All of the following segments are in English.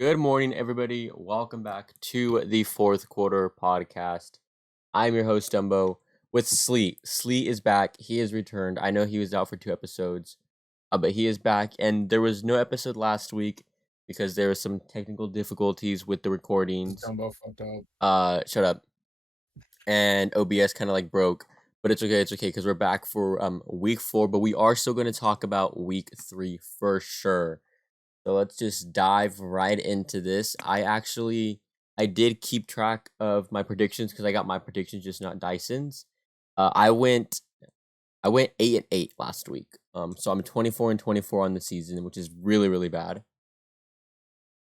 Good morning, everybody. Welcome back to the fourth quarter podcast. I'm your host, Dumbo, with Sleet. Sleet is back. He has returned. I know he was out for 2 episodes, but he is back. And there was no episode last week because there were some technical difficulties with the recordings. Dumbo fucked up. Shut up. And OBS kind of like broke, but it's okay. It's okay because we're back for week 4, but we are still going to talk about week 3 for sure. So let's just dive right into this. I did keep track of my predictions because I got my predictions, just not Dyson's. I went 8-8 last week. So I'm 24-24 on the season, which is really, really bad.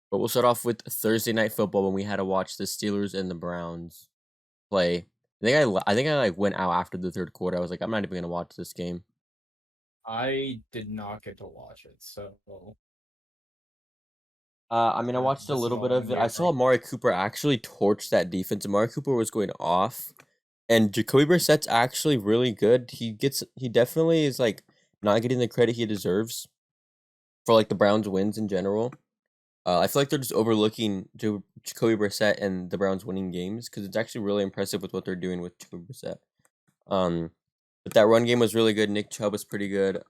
But we'll start off with Thursday night football when we had to watch the Steelers and the Browns play. I think I like went out after the third quarter. I was like, I'm not even gonna watch this game. I did not get to watch it, so I watched a this is little bit all on of it. I you, saw bro. Amari Cooper actually torch that defense. Amari Cooper was going off, and Jacoby Brissett's actually really good. He definitely is like not getting the credit he deserves for like the Browns' wins in general. I feel like they're just overlooking Jacoby Brissett and the Browns winning games because it's actually really impressive with what they're doing with Jacoby Brissett. But that run game was really good. Nick Chubb was pretty good.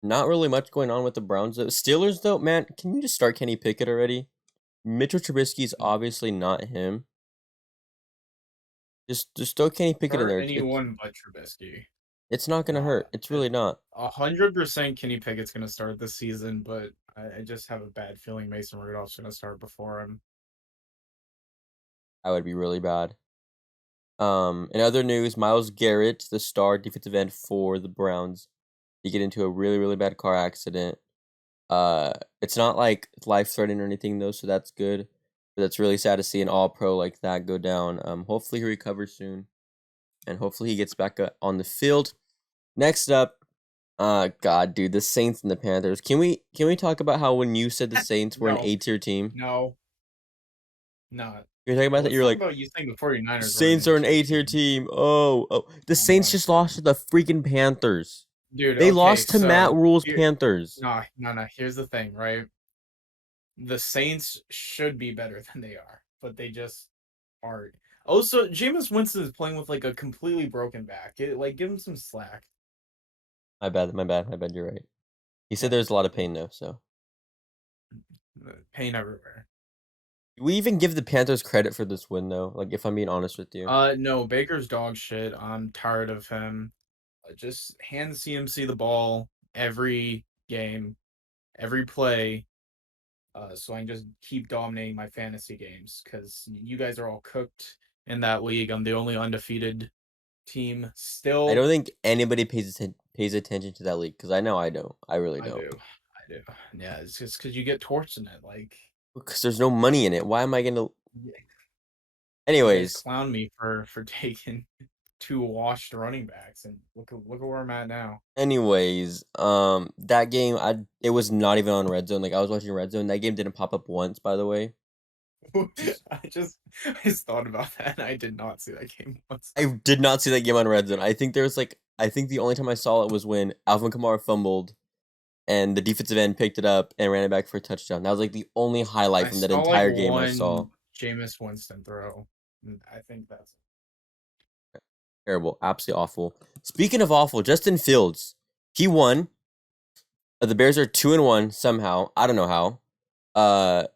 Not really much going on with the Browns. The Steelers, though, man, can you just start Kenny Pickett already? Mitchell Trubisky's obviously not him. Just throw Kenny Pickett in Start there. anyone but Trubisky. It's not gonna Nah, hurt. It's really not. 100% Kenny Pickett's gonna start this season, but I just have a bad feeling Mason Rudolph's gonna start before him. That would be really bad. In other news, Myles Garrett, the star defensive end for the Browns, he get into a really, really bad car accident. It's not like life threatening or anything though, so that's good. But that's really sad to see an all pro like that go down. Hopefully he recovers soon, and hopefully he gets back on the field. Next up, God, dude, the Saints and the Panthers. Can we talk about how when you said the Saints were an No, A-tier team, no, not. you're talking about that? Let's You're talk like about you think the 49ers were an Saints are an A-tier A-tier team. team. Oh, the Saints just lost to the freaking Panthers. Dude, They okay, lost to Matt so Rule's here, Panthers. no. Here's the thing, right? The Saints should be better than they are, but they just aren't. Also, Jameis Winston is playing with like a completely broken back. Give him some slack. My bad. You're right. He said Yeah, there's a lot of pain though. So pain everywhere. do we even give the Panthers credit for this win though? Like, if I'm being honest with you. No, Baker's dog shit. I'm tired of him. Just hand CMC the ball every game, every play, so I can just keep dominating my fantasy games because you guys are all cooked in that league. I'm the only undefeated team I still. don't think anybody pays attention to that league because I know I don't. I really I don't. do. I do. Yeah, it's just because you get torched in it. Like, Because there's no money in it. Why am I gonna? yeah, you guys Anyways, clown me for taking two washed running backs, and look at where I'm at now. that game it was not even on Red Zone. Like I was watching Red Zone. That game didn't pop up once, by the way. I just thought about that, and I did not see that game once. I did not see that game on Red Zone. I think the only time I saw it was when Alvin Kamara fumbled and the defensive end picked it up and ran it back for a touchdown. That was like the only highlight I from that saw like entire game I saw. one Jameis Winston throw. I think that's Terrible, absolutely awful. Speaking of awful, Justin Fields, he won. The Bears are 2-1 somehow. I don't know how.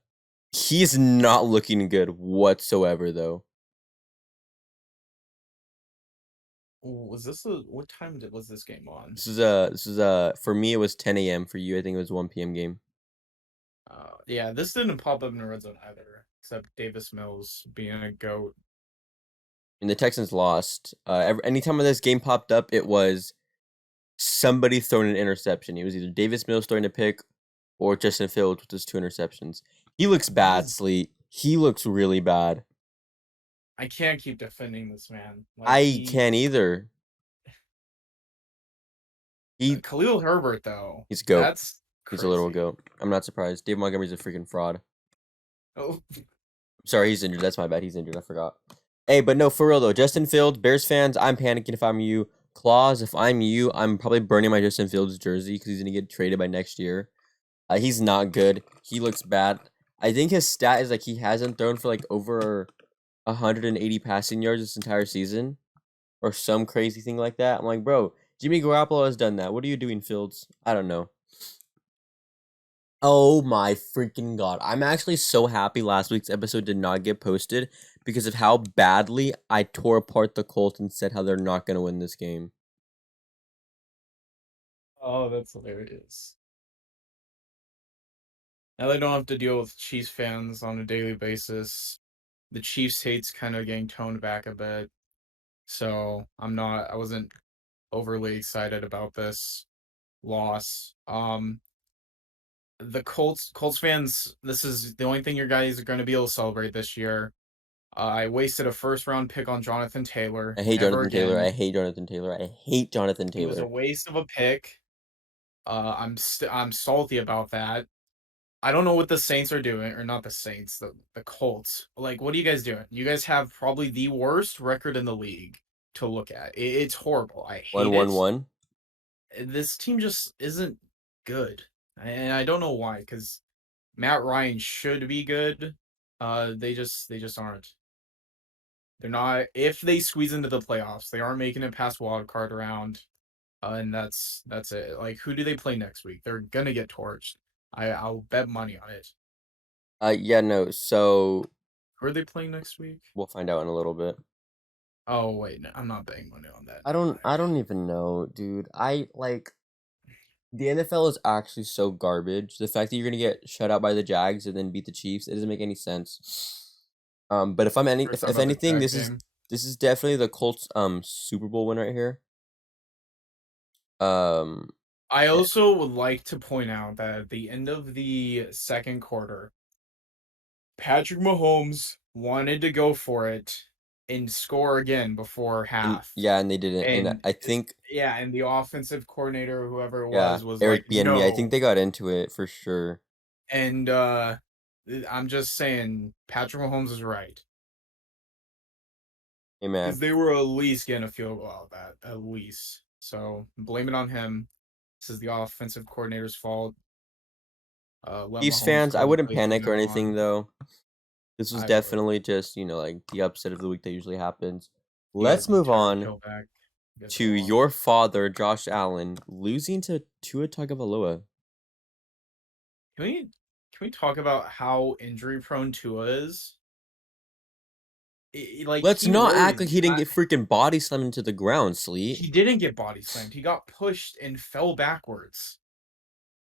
He's not looking good whatsoever though. Was this what time was this game on? This is for me it was 10 a.m. For you I think it was 1 p.m. game. Yeah, this didn't pop up in the red zone either, except Davis Mills being a goat. And the Texans lost. Anytime when this game popped up, it was somebody throwing an interception. It was either Davis Mills throwing a pick or Justin Fields with his 2 interceptions. He looks bad, Sleet. He looks really bad. I can't keep defending this man. Like I can't either. Khalil Herbert though. He's goat. That's He's a little crazy. goat. I'm not surprised. Dave Montgomery's a freaking fraud. Oh, Sorry, he's injured. That's my bad. He's injured. I forgot. Hey, but no, for real though. Justin Fields, Bears fans, I'm panicking if I'm you. Claus, if I'm you, I'm probably burning my Justin Fields jersey because he's gonna get traded by next year. He's not good. He looks bad. I think his stat is like he hasn't thrown for like over 180 passing yards this entire season, or some crazy thing like that. I'm like, bro, Jimmy Garoppolo has done that. What are you doing, Fields? I don't know. Oh my freaking god. I'm actually so happy last week's episode did not get posted because of how badly I tore apart the Colts and said how they're not going to win this game. Oh, that's hilarious. Now they don't have to deal with Chiefs fans on a daily basis. The Chiefs hate's kind of getting toned back a bit. So I wasn't overly excited about this loss. The Colts fans, this is the only thing your guys are going to be able to celebrate this year. I wasted a first round pick on Jonathan Taylor. I hate Never Jonathan Taylor. again. I hate Jonathan Taylor. I hate Jonathan It was a Taylor. waste of a pick. I'm salty about that. I don't know what the Saints are doing, or not the Saints, the Colts. Like, what are you guys doing? You guys have probably the worst record in the league to look at. It's horrible. I One hate one it. one. This team just isn't good, and I don't know why. Because Matt Ryan should be good. They just aren't. They're not. If they squeeze into the playoffs, they aren't making it past wild card round. And that's it. Like, who do they play next week? They're gonna get torched. I'll bet money on it. Yeah, no. So Who are they playing next week? we'll find out in a little bit. Oh wait, no, I'm not betting money on that. I Never don't. mind. I don't even know, dude. I like the NFL is actually so garbage. The fact that you're gonna get shut out by the Jags and then beat the Chiefs, it doesn't make any sense. But We're talking if about the anything, Jags game. this is definitely the Colts Super Bowl win right here. Um, I eh, also would like to point out that at the end of the second quarter, Patrick Mahomes wanted to go for it and score again before and half. yeah, and they didn't. And And I think yeah, and the offensive coordinator, whoever it yeah, was like, Eric Bieniemy. I think no. they got into it for sure. And I'm just saying, Patrick Mahomes is right. Hey Because man, they were at least getting a field goal out of that, at least. So blame it on him. This is the offensive coordinator's fault. Let Chiefs Mahomes fans, I go and wouldn't play from panic or now anything on. though. This was I would. definitely just, like the upset of the week that usually happens. He got Let's move Tyreek on Hill back. Gets to lost. your father, Josh Allen, losing to Tua Tagovailoa. Can we can we talk about how injury prone Tua is? Like Let's he not really act is like he didn't not. get freaking body slammed into the ground, Sleet. He didn't get body slammed. He got pushed and fell backwards.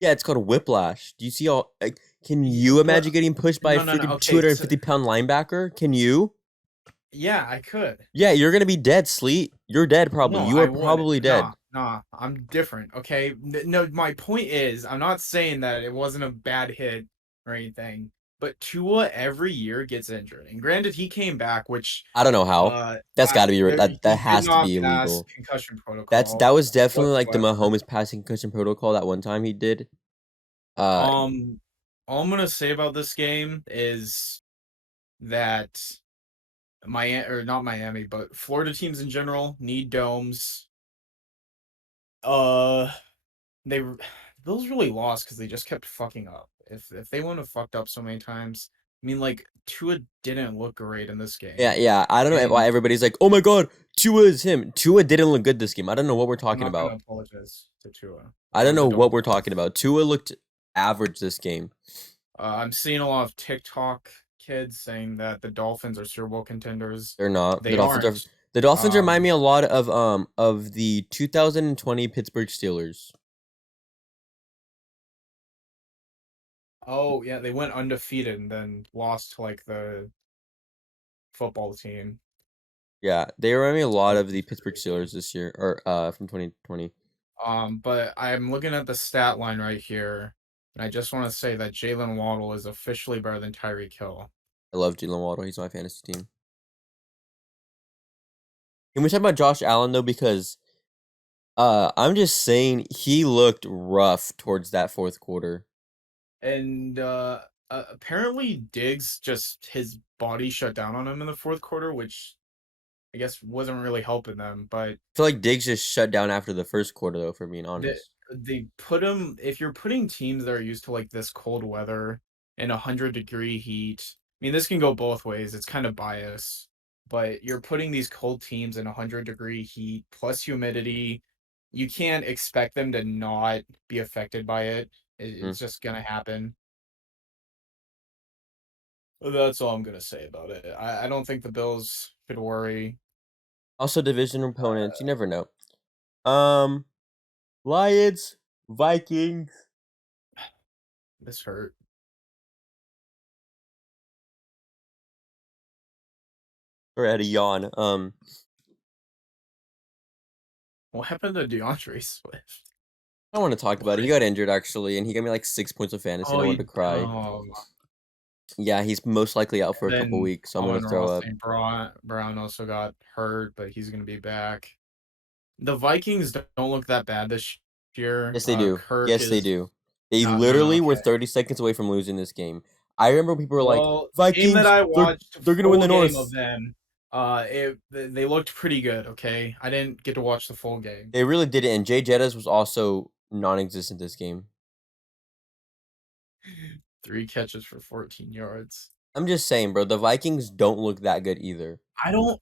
Yeah, it's called whiplash. Do you see all like can Yeah, you but imagine getting pushed by a no. freaking Okay, 250-pound linebacker? Can you? yeah, I could. Yeah, you're gonna be dead, Sleet. You're dead probably. No, You I are wouldn't. probably dead. Nah, I'm different, okay? No, my point is, I'm not saying that it wasn't a bad hit or anything, but Tua every year gets injured. And granted, he came back, which I don't know how. That's got to be that he did has to not be pass illegal. concussion That protocol was definitely like the whatsoever. Mahomes passing concussion protocol that one time he did. Uh, Um, all I'm gonna say about this game is that Miami, or not Miami, but Florida teams in general need domes. Uh, they Bills really lost because they just kept fucking up. If they wouldn't have fucked up so many times, I mean, like Tua didn't look great in this yeah, game, yeah. I don't know why and everybody's like, "Oh my God, Tua is him." Tua didn't look good this game. I don't know what we're I'm talking not gonna about. apologize to Tua. I don't I know don't what we're talking apologize. about. Tua looked average this game. I'm seeing a lot of TikTok kids saying that the Dolphins are Super Bowl contenders. They're not. They aren't. The Dolphins remind Um. me a lot of the 2020 Pittsburgh Steelers. Oh yeah, they went undefeated and then lost to like the football team. Yeah, they remind me a lot of the It's Pittsburgh crazy. Steelers this year, or from 2020. But I'm looking at the stat line right here, and I just want to say that Jalen Waddle is officially better than Tyreek Hill. I love Jalen Waddle. He's my fantasy team. Can we talk about Josh Allen though? Because I'm just saying he looked rough towards that fourth quarter. And apparently Diggs just his body shut down on him in the fourth quarter, which I guess wasn't really helping them. But I feel like Diggs just shut down after the first quarter though, for being the, honest. they put them if you're putting teams that are used to like this cold weather in 100-degree heat. I mean, this can go both ways. It's kind of biased, but you're putting these cold teams in 100-degree heat plus humidity. You can't expect them to not be affected by it. Mm. It's just gonna happen. That's all I'm gonna say about it. I don't think the Bills should worry. Also, division opponents. You never know. Um, Lions, Vikings. This hurt. Or I had a yawn. What happened to DeAndre Swift? I don't want to talk about it. He What? got injured actually, and he got me like 6 points of fantasy, and Oh, I wanted to cry. Yeah, he's most likely out for a couple then weeks, so I'm gonna Amon-Ra throw up. St. Brown also got hurt, but he's gonna be back. The Vikings don't look that bad this year. Yes, they do. Kirk Yes, they is do. They no, literally were okay. 30 seconds away from losing this game. I remember people were like, Well, the game that Vikings, I they're watched, they're gonna win full the game of North. them, they looked pretty good. Okay, I didn't get to watch the full game. They really did it, and Jay Jettas was also non-existent this game. 3 catches for 14 yards. I'm just saying, bro. The Vikings don't look that good either. I don't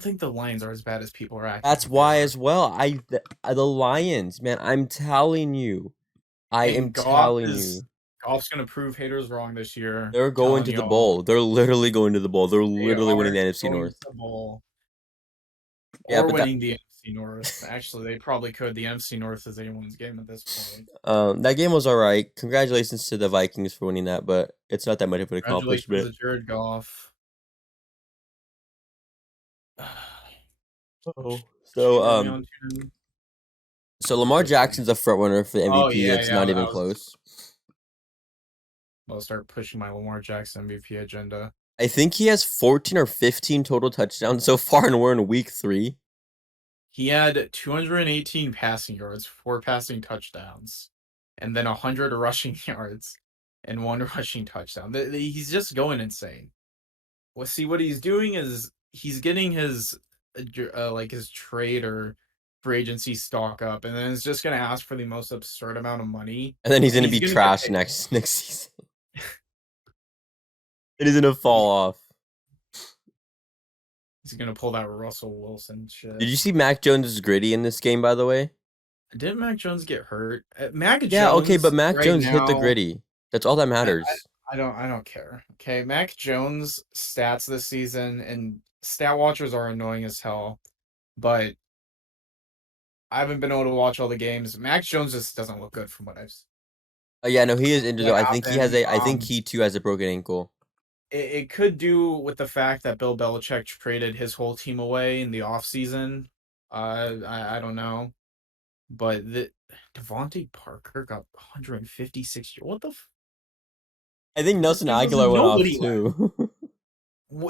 think the Lions are as bad as people are acting That's like they why are. as well. The Lions, man. I'm telling you. I am And telling you. Goff's gonna prove haters wrong this year. They're going Telling to the y'all, bowl. They're literally going to the bowl. They're they literally winning are the NFC going North. to the bowl Yeah, or but that winning the NFC North. Actually, they probably could. The NFC North is anyone's game at this point. that game was all right. Congratulations to the Vikings for winning that, but it's not that much of an Congratulations accomplishment. to Jared Goff. Oh, Should you so have me on tune? so Lamar Jackson's a front runner for the Oh MVP. yeah, It's yeah. not even close. I'll start pushing my Lamar Jackson MVP agenda. I think he has 14 or 15 total touchdowns so far, and we're in week 3. He had 218 passing yards, 4 passing touchdowns, and then 100 rushing yards and 1 rushing touchdown. He's just going insane. Well, see what he's doing is he's getting his like his trade or free agency stock up, and then it's just gonna ask for the most absurd amount of money, And then he's and gonna he's be gonna get trash paid. next season. It is gonna fall off. He's gonna pull that Russell Wilson Did shit. you see Mac Jones is gritty in this game, by the way? Didn't Mac Jones get hurt? Mac Yeah, okay, but Jones Mac right Jones hit the now. gritty. That's all that I, I matters. I don't care. Okay, Mac Jones stats this season and stat watchers are annoying as hell, but I haven't been able to watch all the games. Mac Jones just doesn't look good from what I've seen. Yeah, no, he is injured though. What I think he has happened? a. I think he too has a broken ankle. It could do with the fact that Bill Belichick traded his whole team away in the offseason. I don't know, but the Devontae Parker got 156. What the? I think This Nelson dude was Aguilar a went off nobody last.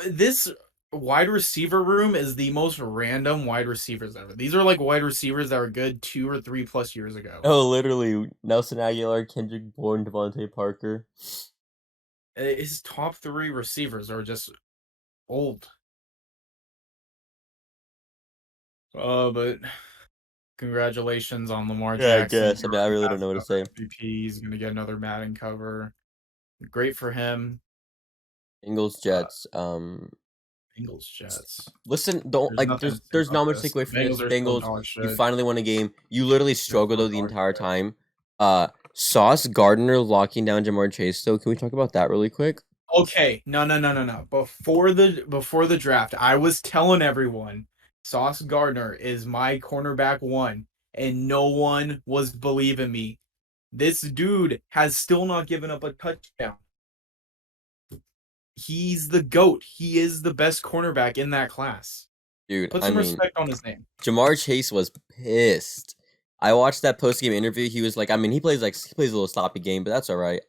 too. This wide receiver room is the most random wide receivers ever. These are like wide receivers that were good 2 or 3 plus years ago. No, literally, Nelson Aguilar, Kendrick Bourne, Devontae Parker. His top 3 receivers are just old. But congratulations on Lamar Yeah, I Jackson. guess. He I mean, I already really don't has know what to another say. MVP. He's gonna get another Madden cover. Great for him. Bengals, Uh, Jets. Bengals Jets. Listen, don't There's like. nothing to say There's about not much to take this. away The from this. Bengals are still Bengals, dog you shit. finally won a game. You literally They're struggled still though the dog entire shit. time. Sauce Gardner locking down Jamar Chase. Though, can we talk about that really quick? Okay, no. Before the draft, I was telling everyone Sauce Gardner is my cornerback one, and no one was believing me. This dude has still not given up a touchdown. He's the GOAT. He is the best cornerback in that class. Dude, Put I some mean, respect on his name. Jamar Chase was pissed. I watched that post game interview. He was like, I mean, he plays a little sloppy game, but that's all right.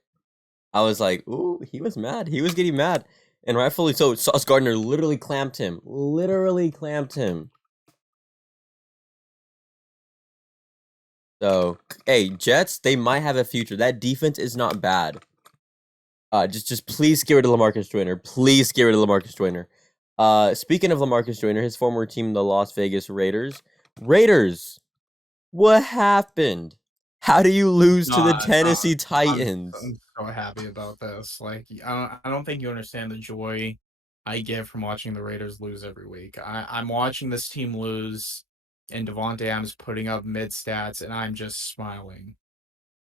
I was like, ooh, he was mad. He was getting mad, and rightfully so. Sauce Gardner literally clamped him. Literally clamped him. So, hey, Jets, they might have a future. That defense is not bad. Just please get rid of LaMarcus Joyner. Please get rid of LaMarcus Joyner. Speaking of LaMarcus Joyner, his former team, the Las Vegas Raiders. Raiders, what happened? How do you lose to the Nah, nah. Tennessee I'm Titans? I'm so happy about this. Like, I don't think you understand the joy I get from watching the Raiders lose every week. I'm watching this team lose, and Devontae Adams putting up mid stats, and I'm just smiling.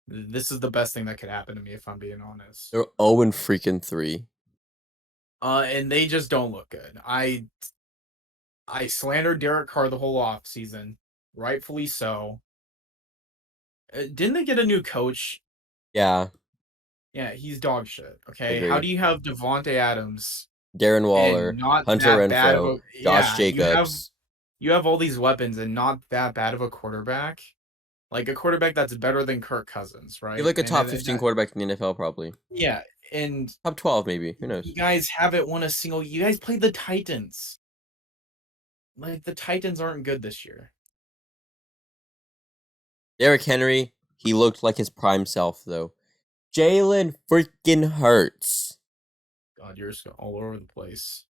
This is the best thing that could happen to me if I'm being honest. They're 0 and freaking 3. And they just don't look good. I slandered Derek Carr the whole off season, rightfully so. Didn't they get a new coach? Yeah, Yeah, he's dog shit. Okay, how agree. do you have Devonte Adams Darren and Waller, not Hunter that bad of Renfro, a Josh yeah? Jacobs. You have all these weapons and not that bad of a quarterback. Like a quarterback that's better than Kirk Cousins, You're right? like a top And 15 that, quarterback in the NFL, probably. yeah, and Top 12, maybe. Who knows? you guys haven't won a single. You guys played the Titans. Like the Titans aren't good this year. Derrick Henry, he looked like his prime self, though. Jalen freaking Hurts. God, you're just all over the place.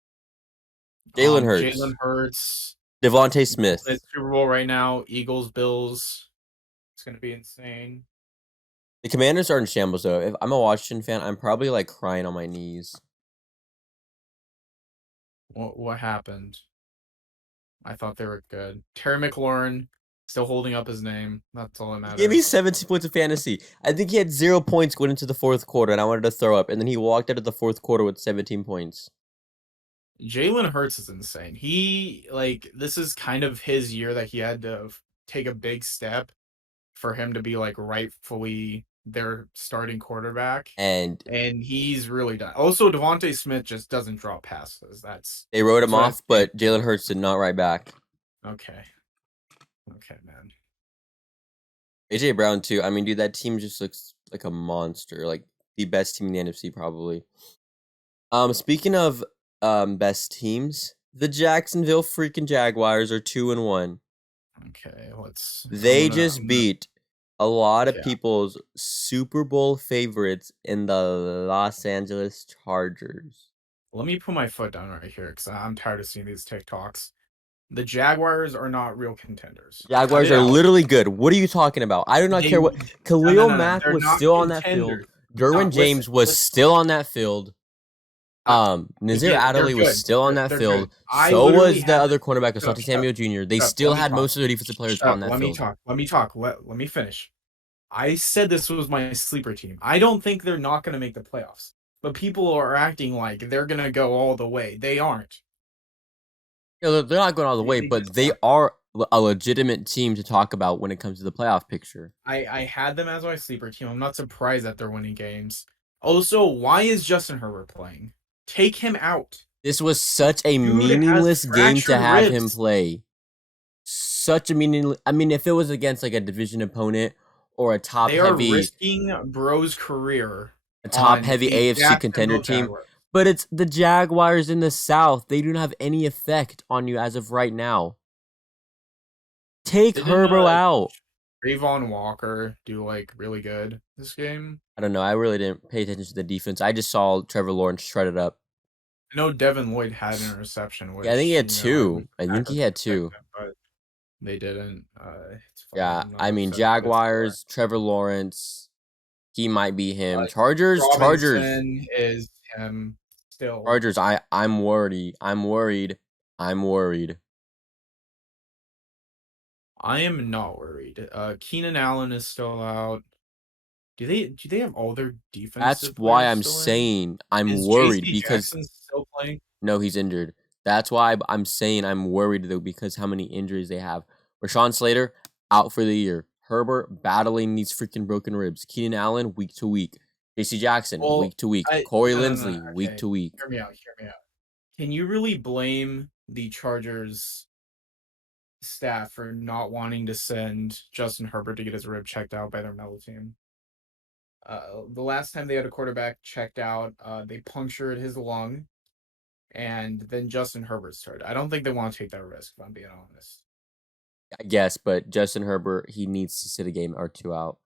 Jalen Jalen Hurts. Hurts, Devontae Smith. it's Super Bowl right now. Eagles, Bills. It's gonna be insane. The Commanders are in shambles, though. If I'm a Washington fan, I'm probably like crying on my knees. What happened? I thought they were good. Terry McLaurin still holding up his name. That's all that He gave me matters. 17 points of fantasy. I think he had 0 points going into the fourth quarter, and I wanted to throw up. And then he walked out of the fourth quarter with 17 points. Jalen Hurts is insane. This is kind of his year that he had to take a big step for him to be like rightfully their starting quarterback. And And he's really done. Also, Devontae Smith just doesn't drop passes. they wrote That's him what I've off, seen. but Jalen Hurts did not write back. Okay. Okay, man. AJ Brown, too. I mean, dude, that team just looks like a monster. Like the best team in the NFC, probably. Speaking of best teams, the Jacksonville freaking Jaguars are 2-1. Okay, They just I'm gonna beat a lot of yeah. people's Super Bowl favorites in the Los Angeles Chargers. Let me put my foot down right here because I'm tired of seeing these TikToks. The Jaguars are not real contenders. Cut Jaguars it are out. literally good. What are you talking about? I do not They care what. no no Khalil no no. Mack They're was not still on that field. contenders. No, Derwin listen, James was listen. still on that field. Uh, Nazir again, they're Adderley was good. still on that They're good. field. I So literally was the had other cornerback, Asante shut Samuel Jr. They shut. Let still me had talk. most of their defensive players Shut on up. that Let me field. talk. Let me talk. Let me finish. I said this was my sleeper team. I don't think they're not going to make the playoffs. But people are acting like they're going to go all the way. They aren't. You know, they're not going all the way, They just but they aren't. are a legitimate team to talk about when it comes to the playoff picture. I had them as my sleeper team. I'm not surprised that they're winning games. Also, why is Justin Herbert playing? Take him out. This was such a Dude has meaningless game to fractured have him ribs. play. Such a meaningless. I mean, if it was against like a division opponent or They are risking Bro's career a top on heavy the AFC contender Jacksonville team, Jaguars. but it's the Jaguars in the South. They don't have any effect on you as of right now. Take Didn't Herbo out. Trayvon Walker do really good this game? I don't know. I really didn't pay attention to the defense. I just saw Trevor Lawrence shred it up. I know Devin Lloyd had an interception, Yeah, I think he which had I two. wish I think he Packers had would pick two. them, but they didn't. It's fine. Yeah, I'm not I mean upset that it's over. Jaguars, Trevor Lawrence, he might be him. Chargers, Robinson is him still. Chargers. I'm worried. I'm worried. I'm worried. I am not worried. Keenan Allen is still out. Do they have all their That's defensive why players I'm still in? saying I'm Is worried J.C. because Jackson still playing? no, he's injured. That's why I'm saying I'm worried though because how many injuries they have. Rashawn Slater out for the year. Herbert battling these freaking broken ribs. Keenan Allen week to week. J.C. Jackson Well, week to week. I Corey no. Linsley week Okay, to week. hear me out. Hear me out. Can you really blame the Chargers staff for not wanting to send Justin Herbert to get his rib checked out by their medical team? The last time they had a quarterback checked out, they punctured his lung, and then Justin Herbert started. I don't think they want to take that risk, if I'm being honest. I guess, but Justin Herbert he needs to sit a game or two out.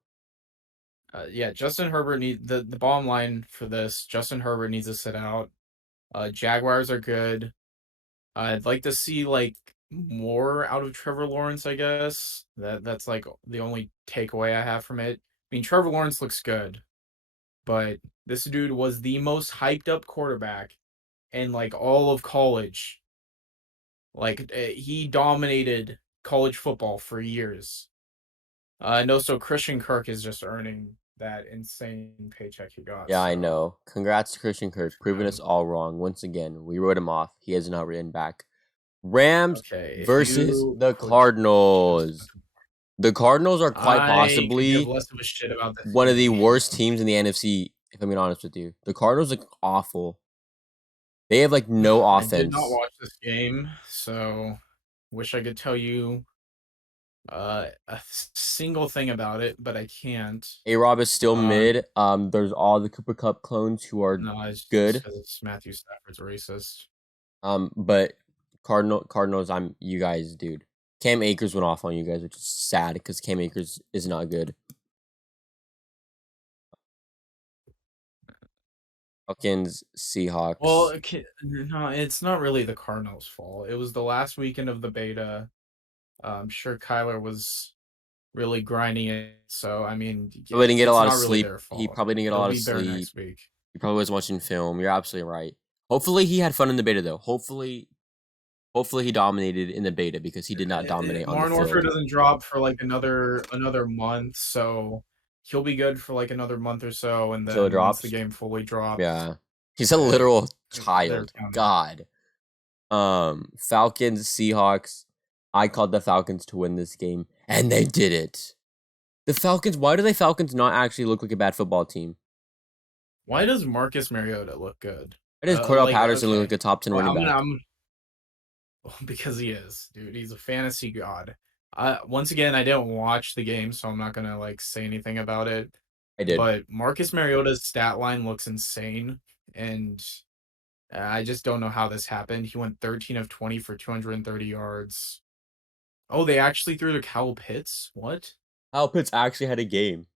Yeah, Justin Herbert need the bottom line for this. Justin Herbert needs to sit out. Jaguars are good. I'd like to see more out of Trevor Lawrence, I guess. That's like the only takeaway I have from it. I mean, Trevor Lawrence looks good, but this dude was the most hyped up quarterback in like all of college. Like he dominated college football for years. And also Christian Kirk is just earning that insane paycheck he got. Yeah, I So know. Congrats to Christian good Kirk, for proving us him. all wrong once again. We wrote him off. He has not written back. Rams Okay, if versus you the put just Cardinals. The Cardinals are quite I could give possibly less of a shit about this one of the team. worst teams in the NFC, if I'm being honest with you. The Cardinals look awful. They have like no I did not offense. watch this game, so wish I could tell you a single thing about it, but I can't. A Rob is still Um, mid. There's all the Cooper Cup clones who are no, it's just good. because it's Matthew Stafford's racist. But Cardinals, I'm you guys, dude. Cam Akers went off on you guys, which is sad because Cam Akers is not good. Falcons, Well, Seahawks. okay, no, it's not really the Cardinals' fault. It was the last weekend of the beta. I'm sure Kyler was really grinding it, so I mean, Probably didn't get a it's lot of not really sleep. their He fault. probably didn't get a They'll lot of be better sleep. next week. He probably was watching film. You're absolutely right. Hopefully he had fun in the beta though. Hopefully he dominated in the beta because he did not dominate on the Martin Orford field doesn't drop for like another month, so he'll be good for like another month or so, and until it then once the drops. game fully drops, Yeah. He's a uh, literal they're child. counting. God. Falcons, Seahawks. I called the Falcons to win this game, and they did it. The Falcons, why do the Falcons not actually look like a bad football team? Why does Marcus Mariota look good? Why does Cordell Like Patterson look like okay, a top 10 running back? I'm because he is, dude. He's a fantasy god. Once again, I didn't watch the game, so I'm not gonna like say anything about it. I did. But Marcus Mariota's stat line looks insane, and I just don't know how this happened. He went 13 of 20 for 230 yards. Oh, they actually threw to Kyle Pitts? What? Kyle Pitts actually had a game.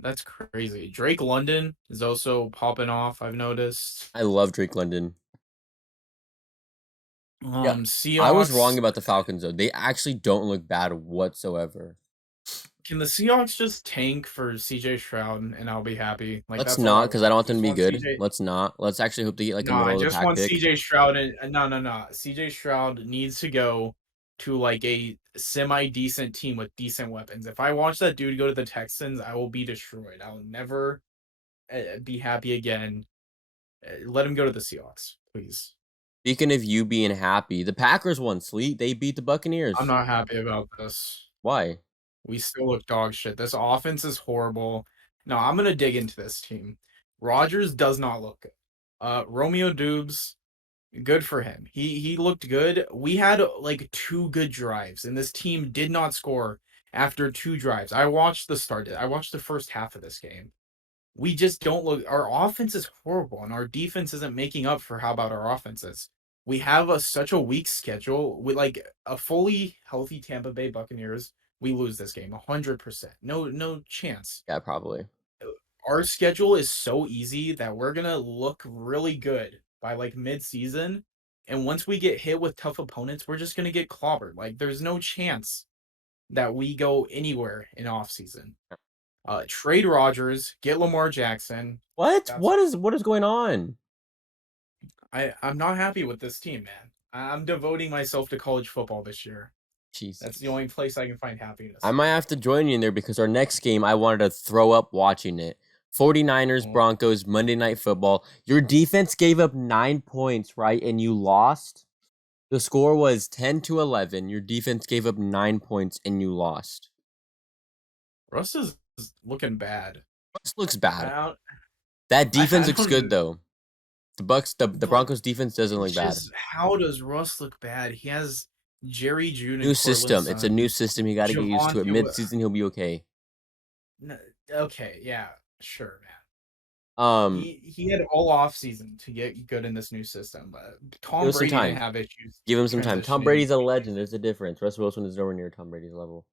That's crazy. Drake London is also popping off, I've noticed. I love Drake London. Yeah, I was wrong Seahawks. about the Falcons though. They actually don't look bad whatsoever. Can the Seahawks just tank for CJ Stroud and I'll be happy? Like Let's that's all not, I because I want. don't I want them to just be want good. CJ. Let's not. Let's actually hope to get like a No, I middle of the just pack want pick. CJ Stroud and no. CJ Stroud needs to go to like a semi decent team with decent weapons. If I watch that dude go to the Texans, I will be destroyed. I will never be happy again. Let him go to the Seahawks, please. Speaking of you being happy, the Packers won. Sleep. They beat the I'm Buccaneers. not happy about this. Why? We still look dog shit. This offense is horrible. No, I'm gonna dig into this team. Rodgers does not look good. Romeo Dubes, good for him. He looked good. We had like two good drives, and this team did not score after two drives. I watched the start. I watched the first half of this game. We just don't look. Our offense is horrible, and our defense isn't making up for how about our offense is. We have such a weak schedule. With like a fully healthy Tampa Bay Buccaneers, we lose this game 100%. No chance. Yeah, probably. Our schedule is so easy that we're gonna look really good by like mid-season, and once we get hit with tough opponents, we're just gonna get clobbered. Like there's no chance that we go anywhere in off season. Trade Rodgers, get Lamar Jackson. What? That's What is going on? I'm not happy with this team, man. I'm devoting myself to college football this year. That's the Jesus. only place I can find I happiness. might have to join you in there because our next game I wanted to throw up watching it. 49ers Well, Broncos Monday Night Football. Your defense gave up 9 points, right? And you lost. The score was 10-11. Your defense gave up 9 points and you lost. Russ is looking bad. This looks I bad. don't, That I defense looks good don't. though. The But Broncos defense doesn't look bad. just how does Russ look bad? He has Jerry June New and Cortland system. It's a new Sutton. system. You got to get used to it. Javante. Mid-season he'll be okay. Okay, yeah, sure, man. Um, He had all off season to get good in this new system, but Give Tom us some Brady didn't time. have issues Give him some time. Tom transitioning Brady's a between legend. There's a seasons. difference. Russell Wilson is nowhere near Tom Brady's level.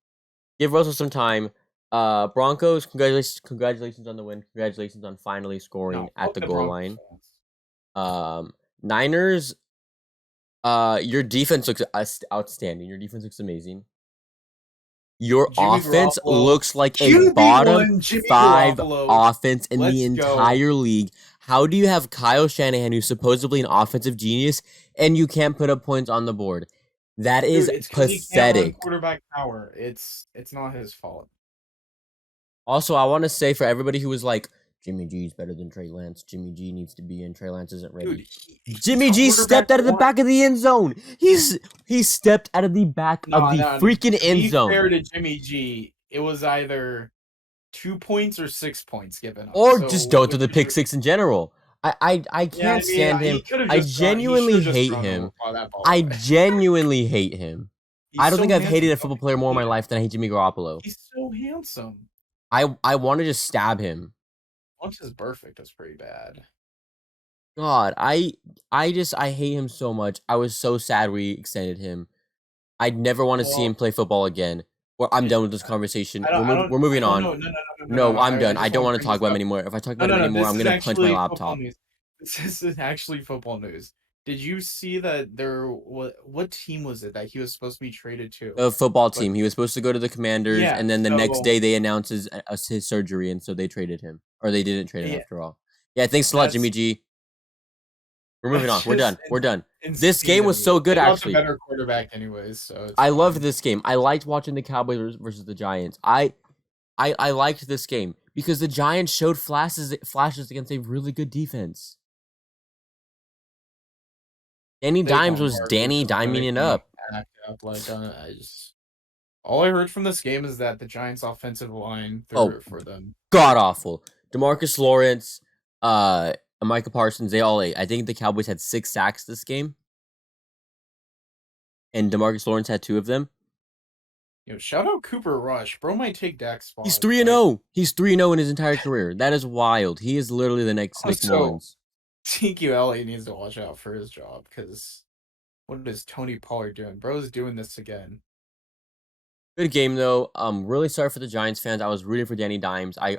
Give Russell some time. Broncos, congratulations on the win. Congratulations on finally scoring No, at fuck the the goal Broncos line. fans. Um, Niners, Your defense looks outstanding. Your defense looks amazing. Your Jimmy offense Garoppolo, looks like a bottom QB1, Jimmy five Garoppolo. offense in the Let's go. entire league. How do you have Kyle Shanahan, who's supposedly an offensive genius, and you can't put up points on the board? That Dude, is it's because he can't run pathetic. quarterback power. It's not his fault. Also, I want to say for everybody who was like, Jimmy G is better than Trey Lance. Jimmy G needs to be in. Trey Lance isn't Dude, ready. he's Jimmy G quarterback stepped out of the one. back of the end zone. He stepped out of the back of No, the no. freaking To end be zone. fair to Jimmy G, it was either 2 points or 6 points given up. Or So just don't throw which the was pick your? six in general. I Yeah, I can't mean, stand him. he could have I just thrown. He should genuinely have just hate thrown him. that ball I away. genuinely hate him. I He's don't think so I've hated handsome. a Don't football player more in hate my him. life than I hate Jimmy Garoppolo. He's so handsome. I want to just stab him. Once is perfect. That's pretty bad. God, I hate him so much. I was so sad we extended him. I'd never want to see Well, him play football again. Or I'm it, done with this conversation. I don't, I don't, We're moving I don't on. know. No, no, no, no, no, no, No, no. I'm I done. I just don't want to want to bring talk this about him up. anymore. If I talk No, about him no, no. anymore, This I'm is gonna punch my actually football laptop. news. This is actually football news. Did you see that there? What team was it that he was supposed to be traded to? The football But team. He was supposed to go to the Commanders, yeah, and then the next so day they announced his surgery, and so they traded him, or they didn't trade him yeah, after all. Yeah, thanks a lot, Jimmy that's G. We're moving on. that's We're just done. We're done. This insane game to was me. so good, They got the actually. better quarterback anyways, so it's I loved fine. this game. I liked watching the Cowboys versus the Giants. I liked this game because the Giants showed flashes against a really good defense. Danny Dimes Saquon was Barkley Danny just diming letting it me up. act up like I just all I heard from this game is that the Giants' offensive line threw Oh, it for them. god awful. Demarcus Lawrence, Micah Parsons, they all ate. I think the Cowboys had 6 sacks this game, and Demarcus Lawrence had 2 of them. Shout out Cooper Rush. Bro might take Dak's He's spot, 3 and but 0. He's 3 and 0 in his entire career. That is wild. He is literally the next Nick also Mullins. TQLA needs to watch out for his job because what is Tony Pollard doing? Bro's doing this again. Good game though. Really sorry for the Giants fans. I was rooting for Danny Dimes. I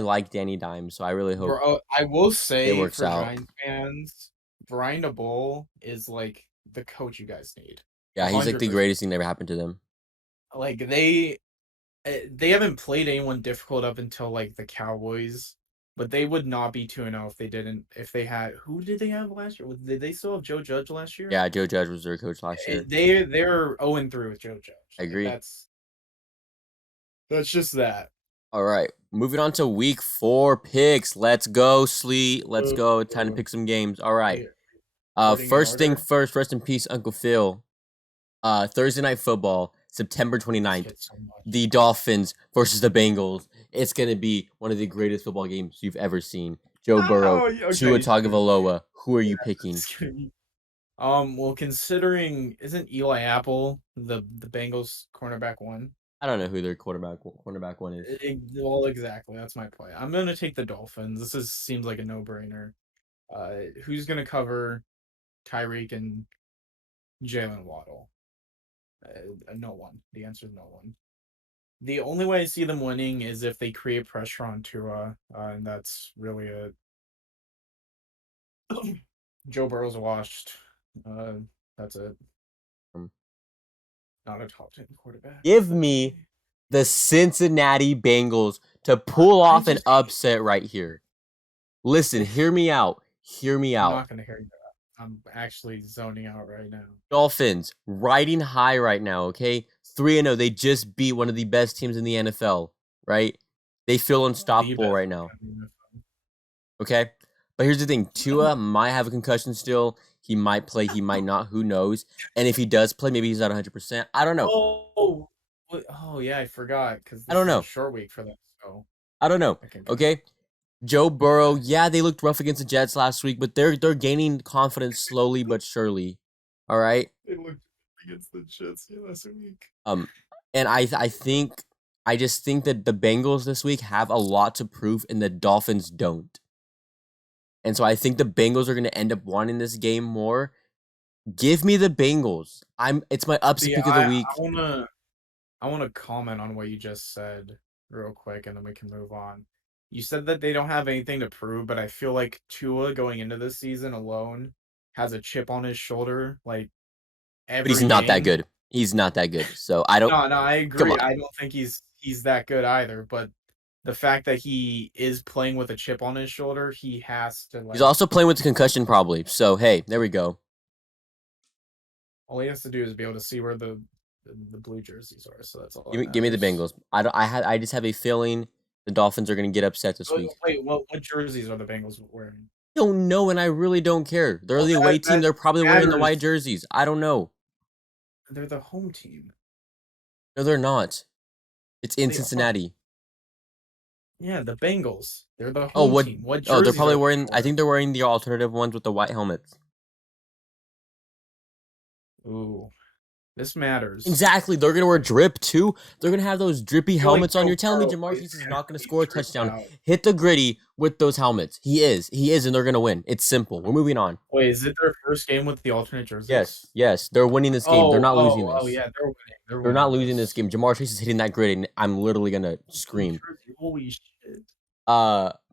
like Danny Dimes, so I really hope Bro, I will it say works for out. Giants fans, Brian DeBull is like the coach you guys need. Yeah, he's like the 100%. greatest thing that ever happened to them. Like they haven't played anyone difficult up until like the Cowboys, but they would not be 2-0 if they didn't. If they had, who did they have last year? Did they still have Joe Judge last year? Yeah, Joe Judge was their coach last year. They're 0-3 with Joe Judge. I Like agree. that's just that. All right, moving on to week 4 picks. Let's go, Sleet. Let's go. It's time to Uh, pick some games. All right. Wait, Starting in First thing order. first. Rest in peace, Uncle Phil. Thursday night football, September This 29th. hits so much. The Dolphins versus the Bengals. It's gonna be one of the greatest football games you've ever seen. Joe Burrow, Oh, Tua okay. Tagovailoa. Who are you picking? It's gonna be- well, considering isn't Eli Apple the Bengals cornerback one? I don't know who their cornerback one is. Well, exactly. That's my point. I'm gonna take the Dolphins. Seems like a no-brainer. Who's gonna cover Tyreek and Jalen Waddle? No one. The answer is no one. The only way I see them winning is if they create pressure on Tua, and that's really it. Joe Burrow's washed. Uh, that's it. Um, Not a top 10 quarterback. Give me the Cincinnati Bengals to pull I off an just upset right here. Listen, hear me out. Hear me I'm out. not gonna hear you. I'm actually zoning out right now. Dolphins riding high right now, okay? 3-0. They just beat one of the best teams in the NFL, right? They feel The unstoppable best. right now, okay? But here's the thing, Tua might have a concussion still. He might play, he might not, who knows? And if he does play, maybe he's not 100%. I don't know. Oh yeah, I forgot because I this don't is a know. short week for them. So I don't know. I can go. Okay? Joe Burrow, yeah, they looked rough against the Jets last week, but they're gaining confidence slowly but surely. All right? They looked against the Jets last week. Um and I just think that the Bengals this week have a lot to prove and the Dolphins don't. And so I think the Bengals are going to end up wanting this game more. Give me the Bengals. It's my upset See, pick of the I week. wanna I wanna comment on what you just said real quick, and then we can move on. You said that they don't have anything to prove, but I feel like Tua going into this season alone has a chip on his shoulder. Like but he's every not that game. good. He's not that good. So I don't. No, no, I Come agree. on. I don't think he's that good either, but the fact that he is playing with a chip on his shoulder, he has to He's like also playing with the concussion probably. So hey, there we go. all he has to do is be able to see where the blue jerseys are, so that's all Give that me the matters. Bengals. I don't. I just have a feeling the Dolphins are gonna get upset this week. Wait, what jerseys are the Bengals wearing? Don't know, and I really don't care. They're Well, the away team. that They're probably wearing the white matters. jerseys. I don't know. They're the home team. No, they're not. It's in They are. Cincinnati. Yeah, the Bengals. They're the Oh, home what? team. What Oh, they're jerseys probably are they wearing. I wearing? think they're wearing the alternative ones with the white helmets. Ooh, this matters. Exactly. They're gonna wear drip too. They're gonna have those drippy Feeling helmets on. so You're telling far me away Jamar is Chase is gonna not gonna be score a tripped touchdown? out. Hit the gritty with those helmets. He is. He is, and they're gonna win. It's simple. We're moving on. Wait, is it their first game with the alternate Yes. jerseys? Yes. They're winning this game. They're Oh, not losing oh, oh this. yeah, they're winning. They're They're not winning losing this this. game. Jamar Chase is hitting that grid, and I'm literally gonna New scream. Jersey, holy shit.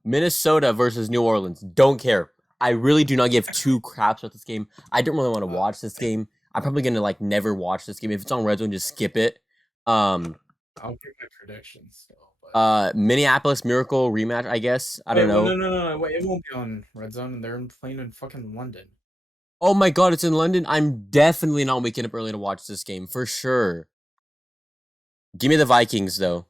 Minnesota versus New Orleans. Don't care. I really do not give two craps about this game. I don't really want to watch this game. I'm probably gonna like never watch this game. If it's on Red Zone, just skip it. Um, I'll give my predictions still, but Minneapolis Miracle rematch. I guess I wait, don't well, know. no, wait, it won't be on Red Zone. They're playing in fucking London. Oh my God, it's in London. I'm definitely not waking up early to watch this game for sure. Give me the Vikings though.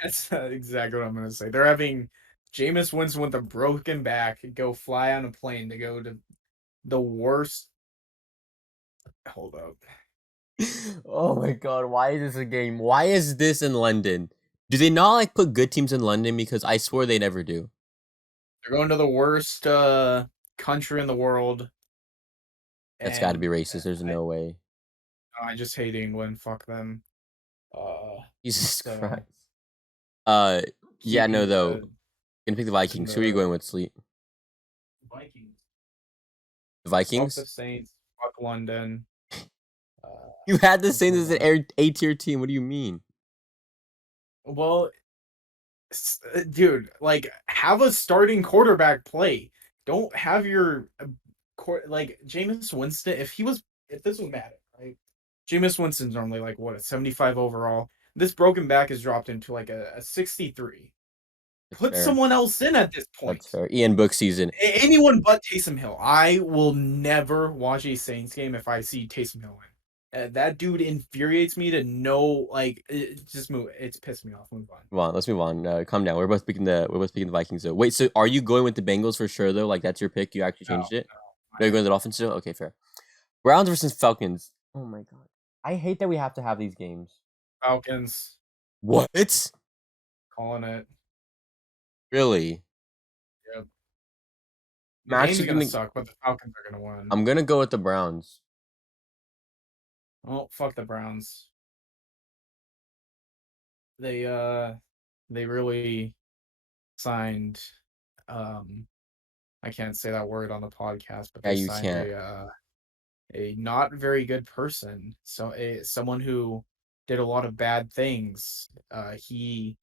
That's exactly what I'm gonna say. They're having Jameis Winston with a broken back go fly on a plane to go to the worst. Hold up. Oh my God, why is this a game? Why is this in London? Do they not like put good teams in London? Because I swear they never do. They're going to the worst country in the world, That's got to and be racist. There's I no way. I just hate England. Fuck them. Uh, Jesus so Christ. Uh, yeah, keep no, me though. Gonna pick the in Vikings. Who are you the going with, Sleep? Vikings. The Fuck the Vikings? Saints. Fuck London. Uh, You had the let's Saints move as an on. A tier team. What do you mean? Well, dude, like have a starting quarterback play. Don't have your like Jameis Winston. If this was Madden, right? Jameis Winston's normally like what a 75 overall. This broken back is dropped into like a 63. That's Put fair. someone else in at this That's point. fair. Ian Book season. Anyone but Taysom Hill. I will never watch a Saints game if I see Taysom Hill in. That dude infuriates me to know. Like, just move. It's pissed me off. Move on. Come on, let's move on. Calm down. We're both picking the Vikings though. Wait, so are you going with the Bengals for sure though? Like that's your pick? You actually No, changed it? no. No, you're going to the Dolphins still? Okay, fair. Browns versus Falcons. Oh my God. I hate that we have to have these games. Falcons What? calling it. Really? Yep. I'm The game's actually gonna gonna suck, but the Falcons are gonna win. I'm gonna go with the Browns. Oh, fuck the Browns. They uh, they really signed. Um, I can't say that word on the podcast, but Yeah, they you signed can't. a not very good person. So someone who did a lot of bad things. He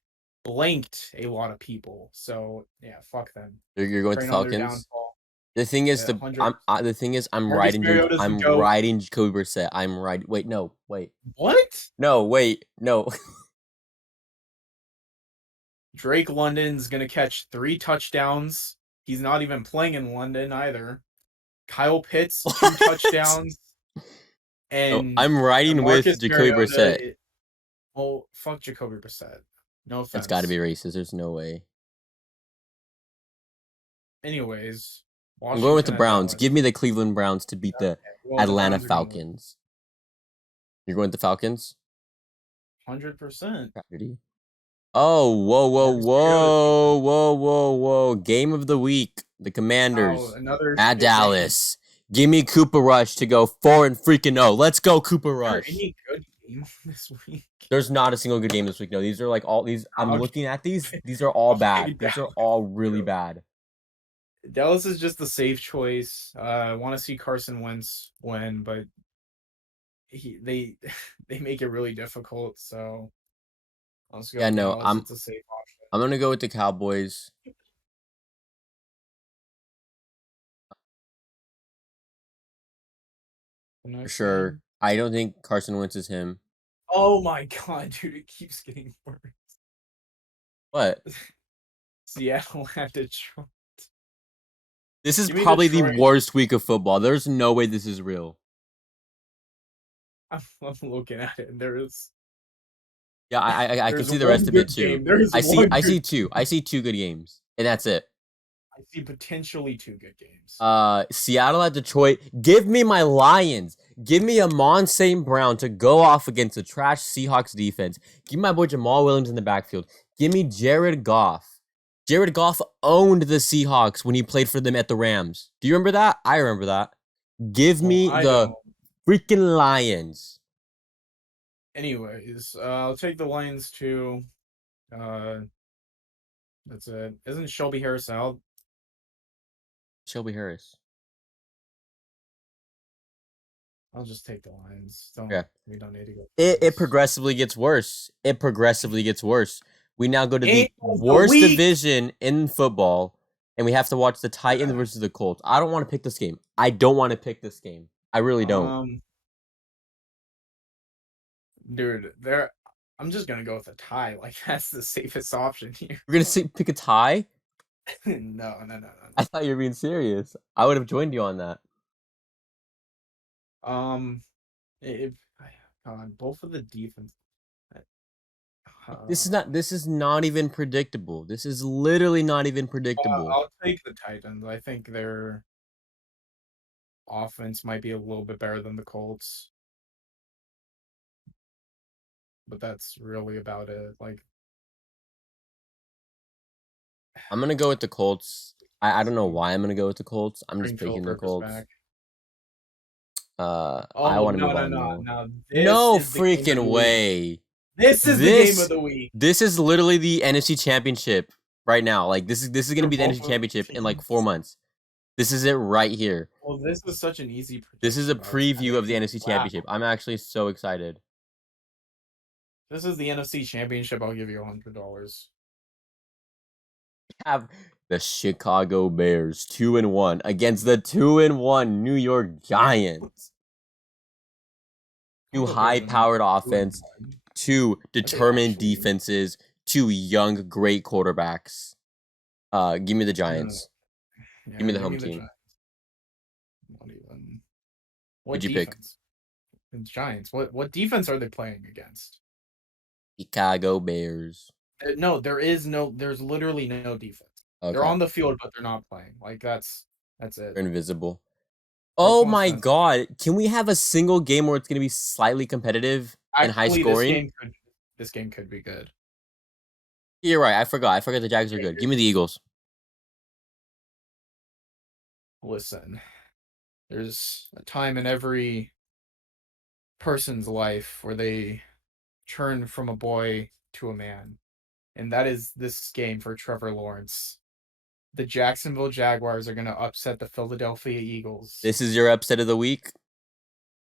blanked a lot of people. So yeah, fuck them. You're going with the Praying on their Falcons. downfall. The thing is, 100. the thing is, Marcus Mariota's the I'm goat. riding Jacoby Brissett. I'm riding. Wait, no, wait, What? no, wait, no. Drake London's gonna catch 3 touchdowns. He's not even playing in London either. Kyle Pitts, two What? touchdowns, No, and I'm riding with Marcus Jacoby Brissett. Mariota. Well, fuck Jacoby Brissett. No That's got to be offense. racist. There's no way. Anyways, I'm going with the Washington at Browns. Dallas. Give me the Cleveland Browns to beat the Well, the Atlanta Browns are gonna win. Falcons. You're going with the Falcons? 100%. Tragedy. Oh, whoa, whoa, Marcus Mariota season. whoa. Game of the week. The Oh, Commanders another at shit game. Dallas. Give me Cooper Rush to go 4 and freaking 0. Let's go, Cooper Is there Rush. any good game this week? There's not a single good game this week. No, these are like all these. I'm Okay, looking at these. These are all okay, bad. These are all really Dallas. bad. Dallas is just the safe choice. I want to see Carson Wentz win, but they they make it really difficult. So let's Yeah, go no, Dallas. It's a safe option. I'm gonna go with the Cowboys The for next sure. game. I don't think Carson Wentz is him. Oh my god, dude, it keeps getting worse. What? Seattle at Detroit. This is Give me probably the Detroit. worst week of football. There's no way this is real. I'm looking at it, and Yeah, I can there's see the one rest of it good too. game. There's I see one I good see two. I game. see two good games, and that's it. I see potentially two good games. Seattle at Detroit. Give me my Lions. Give me Amon St. Brown to go off against the trash Seahawks defense. Give me my boy Jamal Williams in the backfield. Give me Jared Goff. Jared Goff owned the Seahawks when he played for them at the Rams. Do you remember that? I remember that. Give Well, me I the don't. freaking Lions. Anyways, I'll take the Lions too. Uh, that's it. Isn't Shelby Harris out? Shelby Harris. I'll just take the Lions. Don't Yeah. we don't need to go through It this. progressively gets worse. It progressively gets worse. We now go to Game the of the worst week. division in football, and we have to watch the Titans versus the Colts. I don't want to pick this game. I don't want to pick this game. I really don't. Um, dude, there. I'm just gonna go with a tie. Like that's the safest option here. We're gonna pick a tie. No, no, no, no, I no. thought you were being serious. I would have joined you on that. Um, if God, both of the defense. This is Uh, not. This is not even predictable. This is literally not even predictable. I'll take the Titans. I think their offense might be a little bit better than the Colts, but that's really about it. Like, I'm gonna go with the Colts. I don't know see, why I'm gonna go with the Colts. I'm just bring Philip picking the Rivers Colts. back. I Oh want to no, move no, on no, though. no! This No is the game of the freaking week. way. This is the game of This the week. this is literally the NFC Championship right now. Like this is gonna For be the both NFC of Championship in like teams. 4 months. This is it right here. Well, this is such an easy This is a prediction. That's kind preview of of the NFC wow. Championship. I'm actually so excited. This is the NFC Championship. I'll give you $100. Have the Chicago Bears 2-1 against the 2-1 New York Giants. Two Chicago Bears are not high-powered offense, 2-1. two Are they determined actually? defenses, two young great quarterbacks. Give me the No. Giants. Give Yeah, me the give home me the team. Giants. Not even. What Who'd you pick? defense? The Giants. What defense are they playing against? Chicago Bears. No, there is no. There's literally no defense. They're Okay. on the field, but they're not playing. Like that's it. They're invisible. Brock Oh Bones my Spencer. god. Can we have a single game where it's going to be slightly competitive and high Actually, scoring? this game could be good. You're right. I forgot. I forgot the Jags are good. Give me the Eagles. Listen, there's a time in every person's life where they turn from a boy to a man, and that is this game for Trevor Lawrence. The Jacksonville Jaguars are going to upset the Philadelphia Eagles. This is your upset of the week?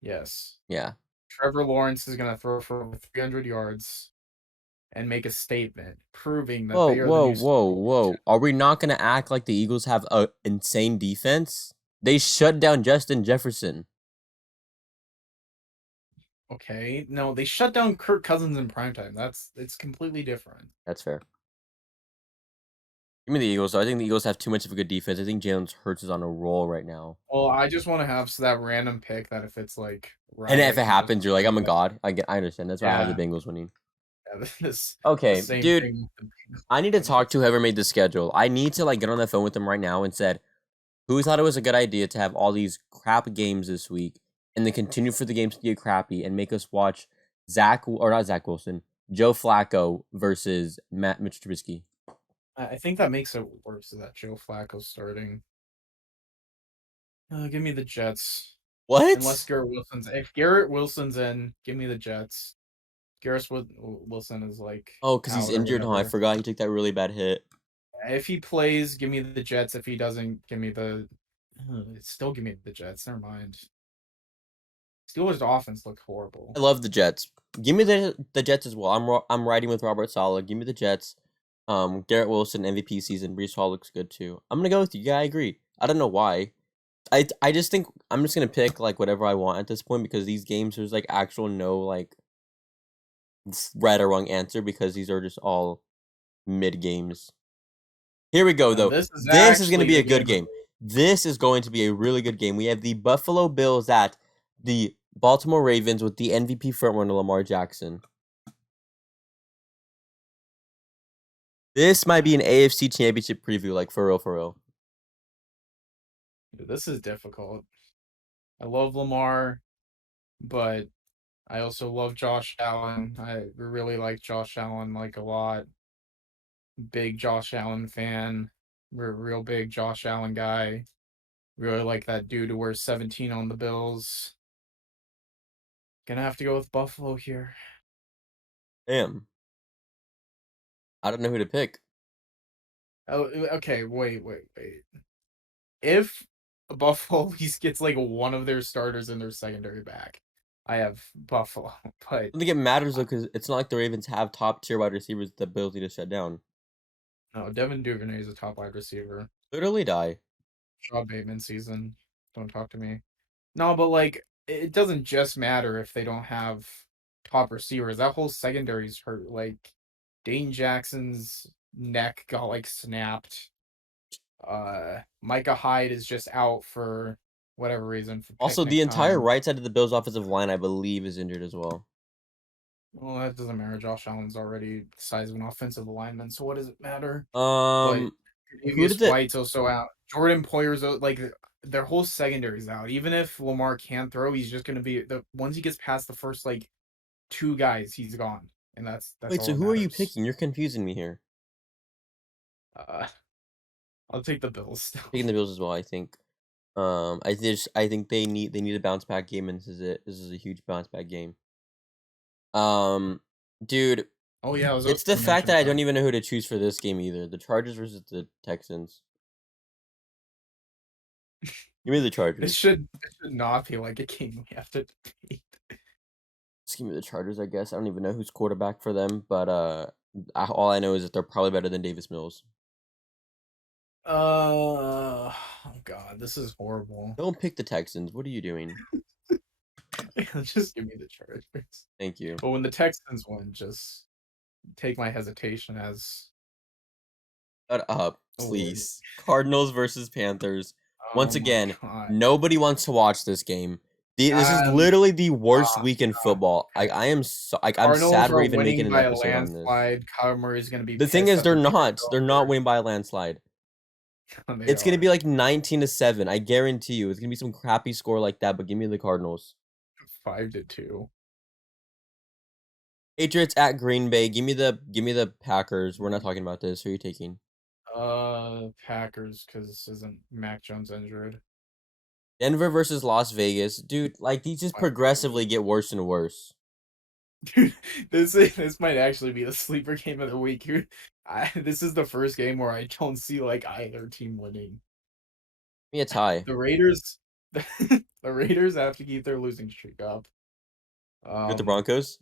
Yes. Yeah. Trevor Lawrence is going to throw for over 300 yards and make a statement proving that Whoa, they are the whoa, new whoa, Super Bowl whoa. champ. Are we not going to act like the Eagles have a insane defense? They shut down Justin Jefferson. Okay. No, they shut down Kirk Cousins in primetime. It's completely different. That's fair. Give me the Eagles. So I think the Eagles have too much of a good defense. I think Jalen Hurts is on a roll right now. Well, I just want to have that random pick that if it's like And right, I if it can just happens, you're like, I'm a god. I understand. That's why I have the yeah. Bengals winning. Yeah, this the Okay, same dude. thing. I need to talk to whoever made the schedule. I need to like get on the phone with them right now and said, who thought it was a good idea to have all these crap games this week and then continue for the games to get crappy and make us watch not Zach Wilson, Joe Flacco versus Mitch Trubisky. I think that makes it worse that Joe Flacco's starting. Give me the Jets. What? Unless if Garrett Wilson's in, give me the Jets. Wilson is like Oh, because he's out or injured. Oh, I whatever. forgot he took that really bad hit. If he plays, give me the Jets. If he doesn't, give me still give me the Jets. Never mind. Steelers' offense looked horrible. I love the Jets. Give me the Jets as well. I'm riding with Robert Saleh. Give me the Jets. Garrett Wilson MVP season. Brees Hall looks good too. I'm gonna go with you. Yeah, I agree. I don't know why. I just think I'm just gonna pick like whatever I want at this point because these games there's like actual no like right or wrong answer because these are just all mid games. Here we go Now, though. this is This is gonna actually be the a good game of game. This is going to be a really good game. We have the Buffalo Bills at the Baltimore Ravens with the MVP frontrunner Lamar Jackson. This might be an AFC Championship preview, like for real, for real. this is difficult. I love Lamar, but I also love Josh Allen. I really like Josh Allen like a lot. Big Josh Allen fan. Real big Josh Allen guy. Really like that dude who wears 17 on the Bills. Gonna have to go with Buffalo here. Damn, I don't know who to pick. Oh, okay. Wait. If Buffalo at least gets like one of their starters in their secondary back, I have Buffalo. But I don't think it matters though because it's not like the Ravens have top tier wide receivers that the Bills need to shut down. no, Devin Duvernay is a top wide receiver. Literally die. Sean Bateman season. Don't talk to me. No, but like it doesn't just matter if they don't have top receivers. That whole secondary's hurt. Like Dane Jackson's neck got like snapped. Micah Hyde is just out for whatever reason for Also, the picnic entire time. right side of the Bills' offensive line, I believe, is injured as well. Well, that doesn't matter. Josh Allen's already the size of an offensive lineman, so what does it matter? But Um, who did Davius the White's also out. Jordan Poyer's like their whole secondary's out. Even if Lamar can't throw, he's just gonna be the once he gets past the first like two guys, he's gone, and that's wait? all So that who are you matters. picking? You're confusing me here. Uh, I'll take the Bills still. Picking the Bills as well. I think they need a bounce back game, and this is it. This is a huge bounce back game. Dude, Oh yeah, I was also it's the gonna fact mention that I that. don't even know who to choose for this game either. The Chargers versus the Texans. Give me the Chargers. This should not be like a game we have to debate. Just give me the Chargers, I guess. I don't even know who's quarterback for them, but all I know is that they're probably better than Davis Mills. Oh God, this is horrible. Don't pick the Texans. What are you doing? Just give me the Chargers. Thank you. But when the Texans win, just take my hesitation as Shut up, a win. please. Cardinals versus Panthers. Once Oh my again, God. nobody wants to watch this game. This is Um, literally the worst ah, week in football. okay. I'm Cardinals sad we're are even making winning an by a episode on this. landslide. Kyler Murray is going to be The thing pissed is, that the they're Raiders not. are They're not over. winning by a landslide. They It's gonna be are like 19-7. I guarantee you. It's gonna be some crappy score like that. But give me the Cardinals. 5-2. Patriots at Green Bay. Give me the Packers. We're not talking about this. Who are you taking? Packers because isn't Mac Jones injured? Denver versus Las Vegas. Dude, like these just My Vegas. progressively get worse and worse. Dude, this might actually be the sleeper game of the week. This is the first game where I don't see like either team winning. Give me a tie. The Raiders, the Raiders have to keep their losing streak up. With the Um, Broncos?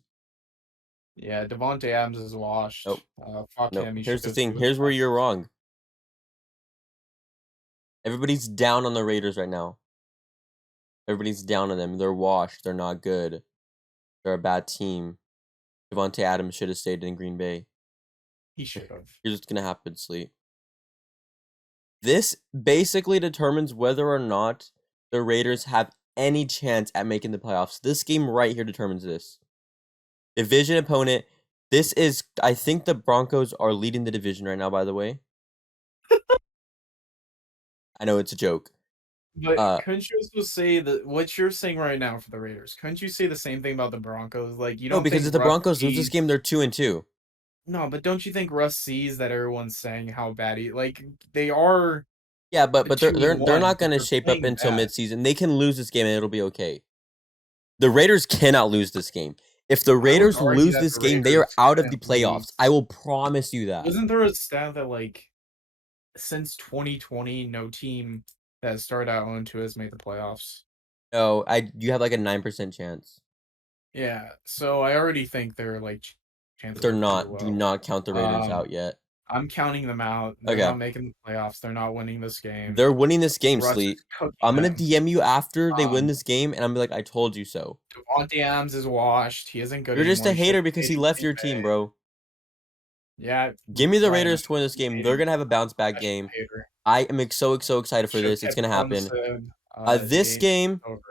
yeah, Devontae Adams is Nope. washed. Fuck Nope. him. He should Here's the go see thing. what the Here's where you're Packers. wrong. Everybody's down on the Raiders right now. Everybody's down on them. They're washed. They're not good. They're a bad team. Devontae Adams should have stayed in Green Bay. He should have. Here's what's gonna happen, Sleep. This basically determines whether or not the Raiders have any chance at making the playoffs. This game right here determines this. Division opponent. This is, I think the Broncos are leading the division right now, by the way. I know it's a joke. But Uh, couldn't you also say that what you're saying right now for the Raiders? Couldn't you say the same thing about the Broncos? Like you no, don't because think if the Russ Broncos lose this sees game, they're 2-2. no, but don't you think Russ sees that everyone's saying how bad he like they are Yeah, but they're two and they're they're one, not but gonna they're shape up playing until bad. midseason. They can lose this game and it'll be okay. The Raiders cannot lose this game. If the I would Raiders argue lose that this the game, they are Raiders out of the couldn't playoffs. I lose. will promise you that. Wasn't there a stat that like since 2020, no team that started out 0-2 has made the playoffs? No, you have like a 9% chance. Yeah, so I already think their like But they're chances are pretty not. Do low. not count the Raiders Um, out yet. I'm counting them out. They're Okay. not making the playoffs. They're not winning this game. They're winning this game, Russ Sleet. is cooking I'm gonna them. DM you after they win Um, this game, and I'm like, I told you so. Devontae Adams is washed. He isn't good You're just anymore. a He should hater have because stayed he in left Green your team, Bay. bro. Yeah, Give me the right. I'm Raiders to win this a game. They're hater, gonna have a bounce back professional game. hater. I am so excited for Should have this. It's kept gonna happen. Clemson. This Game game, over.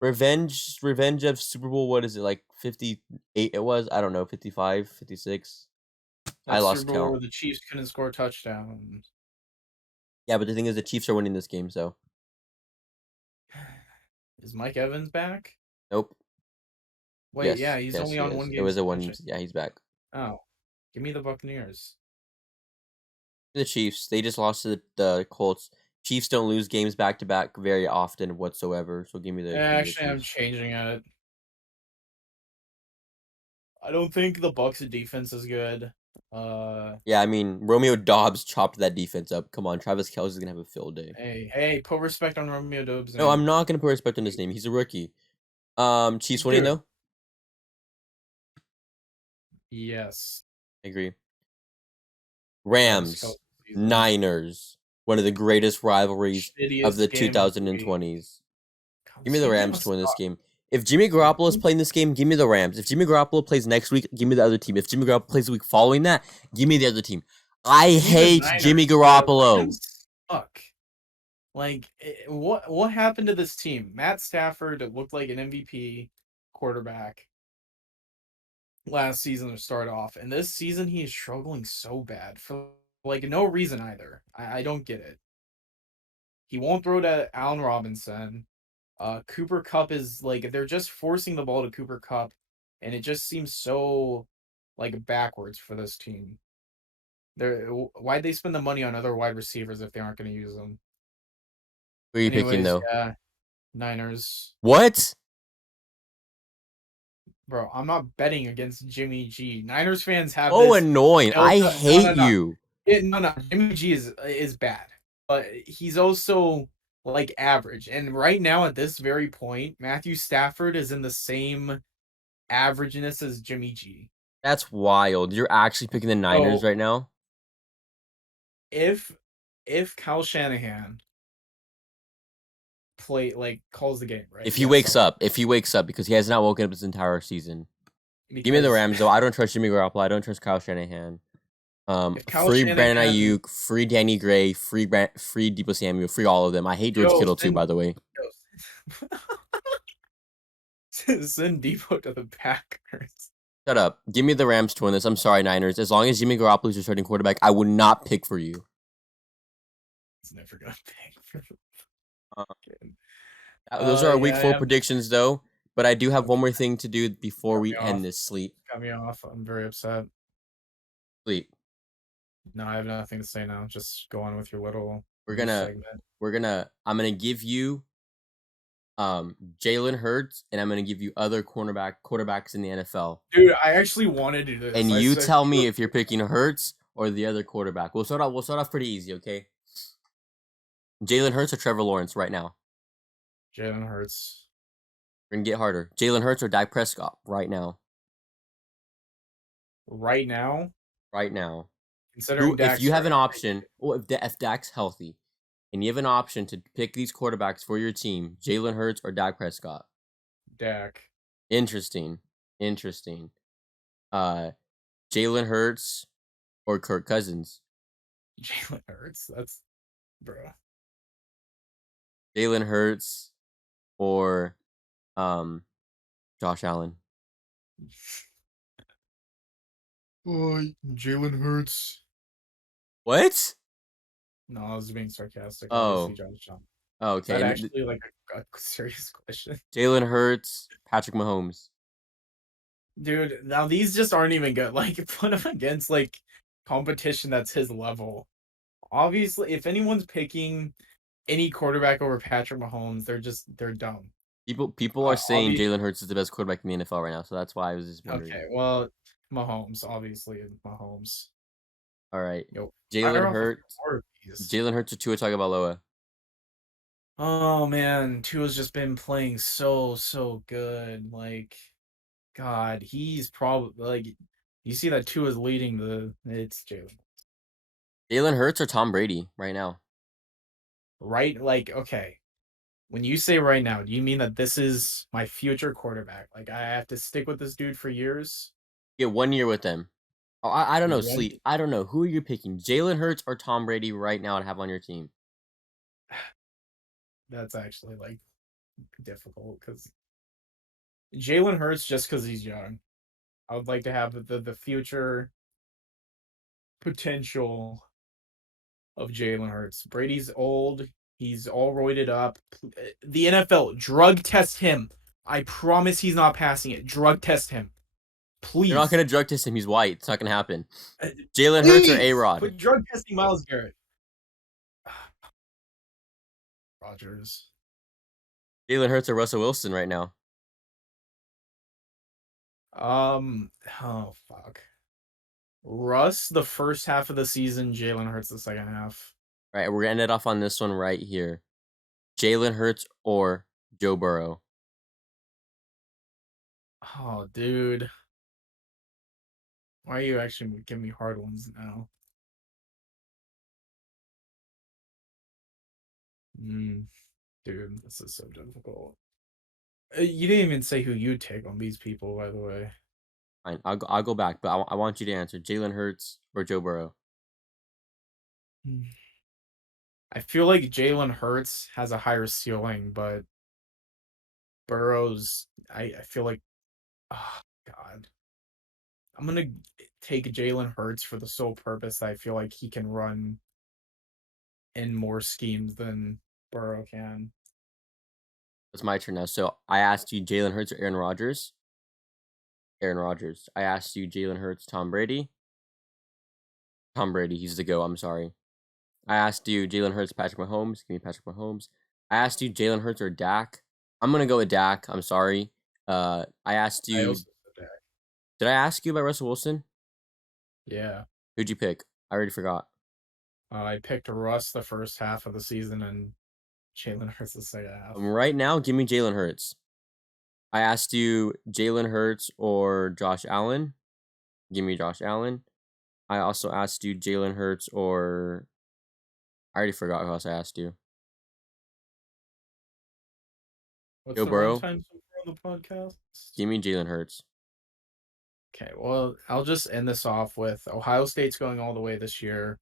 revenge of Super Bowl. What is it, like 58? It was. I don't know, 55, 56. I That Super lost Bowl count. where the Chiefs couldn't score touchdowns. Yeah, but the thing is, the Chiefs are winning this game. So Is Mike Evans back? nope. Wait, yeah, Yes, he's yes, only he on is. one It game was a one. suspension. Yeah, he's back. Oh, give me the Buccaneers. The Chiefs. They just lost to the Colts. Chiefs don't lose games back to back very often whatsoever. So give me the Actually, I'm Chiefs. changing it. I don't think the Bucks' defense is good. Yeah, I mean Romeo Dobbs chopped that defense up. Come on, Travis Kelce's gonna have a field day. hey, put respect on Romeo Dobbs' No, I'm name. not gonna put respect on his name. He's a rookie. Chiefs winning Dude, though. yes. I agree. Travis Kelce Rams, season. Niners, one of the greatest rivalries of the Shittiest game of the week. 2020s. Give me the Same thing Rams with to win this Scott. game. If Jimmy Garoppolo is playing this game, give me the Rams. If Jimmy Garoppolo plays next week, give me the other team. If Jimmy Garoppolo plays the week following that, give me the other team. I Give me the hate Jimmy Niners. The Garoppolo. Rams suck. Like, what happened to this team? Matt Stafford looked like an MVP quarterback last season to start off, and this season he is struggling so bad for like no reason either. I don't get it. He won't throw to Allen Robinson. Cooper Cup is like they're just forcing the ball to Cooper Cup, and it just seems so like backwards for this team. Why'd they spend the money on other wide receivers if they aren't going to use them? Who are you picking Anyways, though? yeah, Niners. What? Bro, I'm not betting against Jimmy G. Niners fans have Oh, this annoying. I Delta. No, hate no, no. you. No. Jimmy G is bad, but he's also like average. And right now, at this very point, Matthew Stafford is in the same averageness as Jimmy G. That's wild. You're actually picking the Niners So right now? if Kyle Shanahan calls the game, right? If he Yes, wakes up, because he has not woken up this entire season. Give me the because Rams though. I don't trust Jimmy Garoppolo. I don't trust Kyle Shanahan. if Kyle Free Brandon Shanahan, Ayuk, free Danny Gray, free Debo Samuel, free all of them. I hate George yo, Kittle too, by the way. send Debo to the Packers. Shut up. Give me the Rams to win this. I'm sorry, Niners. As long as Jimmy Garoppolo is your starting quarterback, I would not pick for you. He's never gonna pick for the Uh, fucking. those are our week Yeah, four yeah. predictions, though. But I do have one Okay, more thing to do before got me we off. end this sleep. Got me off. I'm very upset. Sleep. No, I have nothing to say now. Just go on with your little We're news gonna, segment. I'm gonna give you Jalen Hurts, and I'm gonna give you other quarterbacks in the NFL, Dude, I actually wanted to do this. and I you said tell me if you're picking Hurts or the other quarterback. We'll start off pretty easy, okay? Jalen Hurts or Trevor Lawrence right now. Jalen Hurts We're gonna get harder. Jalen Hurts or Dak Prescott right now. right now, Right now. considering Who, if Dak's you have an starting. option, or if Dak's healthy, and you have an option to pick these quarterbacks for your team, Jalen Hurts or Dak Prescott. Dak. Interesting. Interesting. Uh, Jalen Hurts or Kirk Cousins. Jalen Hurts. That's bro. Jalen Hurts or Josh Allen. Oh, Jalen Hurts. What? No, I was being sarcastic. Obviously, Oh. Josh Allen. Oh, Is okay. that And actually like a serious question? Jalen Hurts, Patrick Mahomes. Dude, now these just aren't even good. Like, put him against like competition that's his level. Obviously, if anyone's picking any quarterback over Patrick Mahomes, they're dumb. People are saying Obviously, Jalen Hurts is the best quarterback in the NFL right now, so that's why I was just wondering. okay. Well, Mahomes, obviously, Mahomes. All right, Yo, fire Jalen off a few Hurts, more of these. Jalen Hurts or Tua Tagovailoa. Oh man, Tua's just been playing so good. Like, God, he's probably like, you see that Tua's leading it's Jalen. Jalen Hurts or Tom Brady right now? Right? Like, okay. When you say right now, do you mean that this is my future quarterback? Like I have to stick with this dude for years? Get 1 year with them. Oh, I don't know, One Sleep. I don't know. Who are you picking? Jalen Hurts or Tom Brady right now to have on your team? that's actually like difficult because Jalen Hurts just because he's young. I would like to have the future potential of Jalen Hurts. Brady's old. He's all roided up. The NFL drug test him. I promise he's not passing it. Drug test him, They're not please. gonna drug test him. He's white. It's not gonna happen. Jalen Hurts or A Please Rod? quit drug testing Miles Garrett. Rogers. Jalen Hurts or Russell Wilson right now? Oh fuck. Russ the first half of the season. Jalen Hurts the second half. All right, we're gonna end it off on this one right here. Jalen Hurts or Joe Burrow? Oh, dude. Why are you actually giving me hard ones now? Mm, dude, this is so difficult. You didn't even say who you take on these people, by the way. Fine, I'll go back, but I want you to answer Jalen Hurts or Joe Burrow. Hmm. I feel like Jalen Hurts has a higher ceiling, but Burrow's. I feel like. Oh, God. I'm gonna take Jalen Hurts for the sole purpose that I feel like he can run in more schemes than Burrow can. It's my turn now. So I asked you Jalen Hurts or Aaron Rodgers. Aaron Rodgers. I asked you Jalen Hurts, Tom Brady. Tom Brady. He's the go. I'm sorry. I asked you Jalen Hurts, Patrick Mahomes. Give me Patrick Mahomes. I asked you Jalen Hurts or Dak. I'm gonna go with Dak. I'm sorry. I asked I you. also said that. Did I ask you about Russell Wilson? Yeah. Who'd you pick? I already forgot. I picked Russ the first half of the season and Jalen Hurts the second half. Right now, give me Jalen Hurts. I asked you Jalen Hurts or Josh Allen. Give me Josh Allen. I also asked you Jalen Hurts or I already forgot who else I asked you. What's Joe the Burrow. runtime so far on the podcast? Give me Jalen Hurts. Okay, well, I'll just end this off with Ohio State's going all the way this year.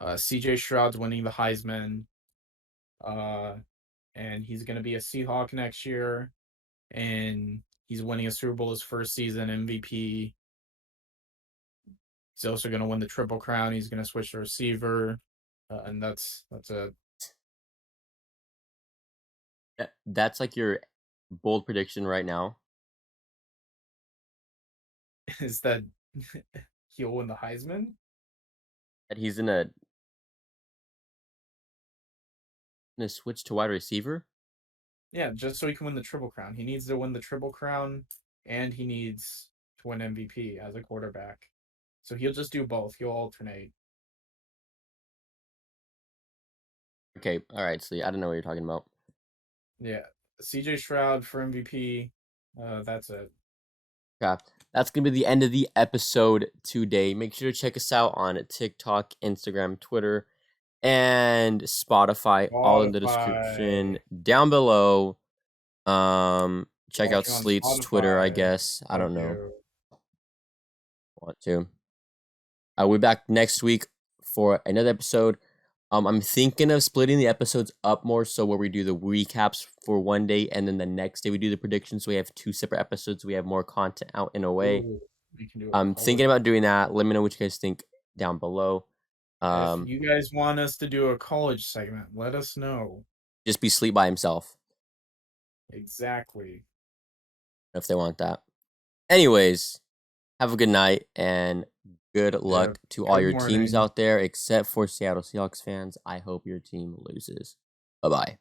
CJ Stroud's winning the Heisman. Uh, and he's going to be a Seahawk next year. And he's winning a Super Bowl his first season, MVP. He's also going to win the Triple Crown. He's going to switch to receiver. And that's a That's like your bold prediction right now. is that he'll win the Heisman. That he's in a switch to wide receiver. Yeah, just so he can win the Triple Crown. He needs to win the Triple Crown and he needs to win MVP as a quarterback. So he'll just do both. He'll alternate. Okay, all right. So I don't know what you're talking about. Yeah. CJ Stroud for MVP. That's it. Yeah, that's gonna be the end of the episode today. Make sure to check us out on TikTok, Instagram, Twitter, and Spotify. All in the Spotify. description down below. Check out Watching on Sleet's Twitter. I Spotify. guess I Thank don't know. you. Want to? We'll be back next week for another episode. I'm thinking of splitting the episodes up more so where we do the recaps for one day and then the next day we do the predictions. So we have two separate episodes. We have more content out in a way. Ooh, we can do a I'm college. thinking about doing that. Let me know what you guys think down below. If Um, you guys want us to do a college segment, let us know. just be Sleep by himself Exactly. if they want that. Anyways, have a good night and good Yeah. luck to all Good your teams morning. out there, except for Seattle Seahawks fans. I hope your team loses. Bye bye.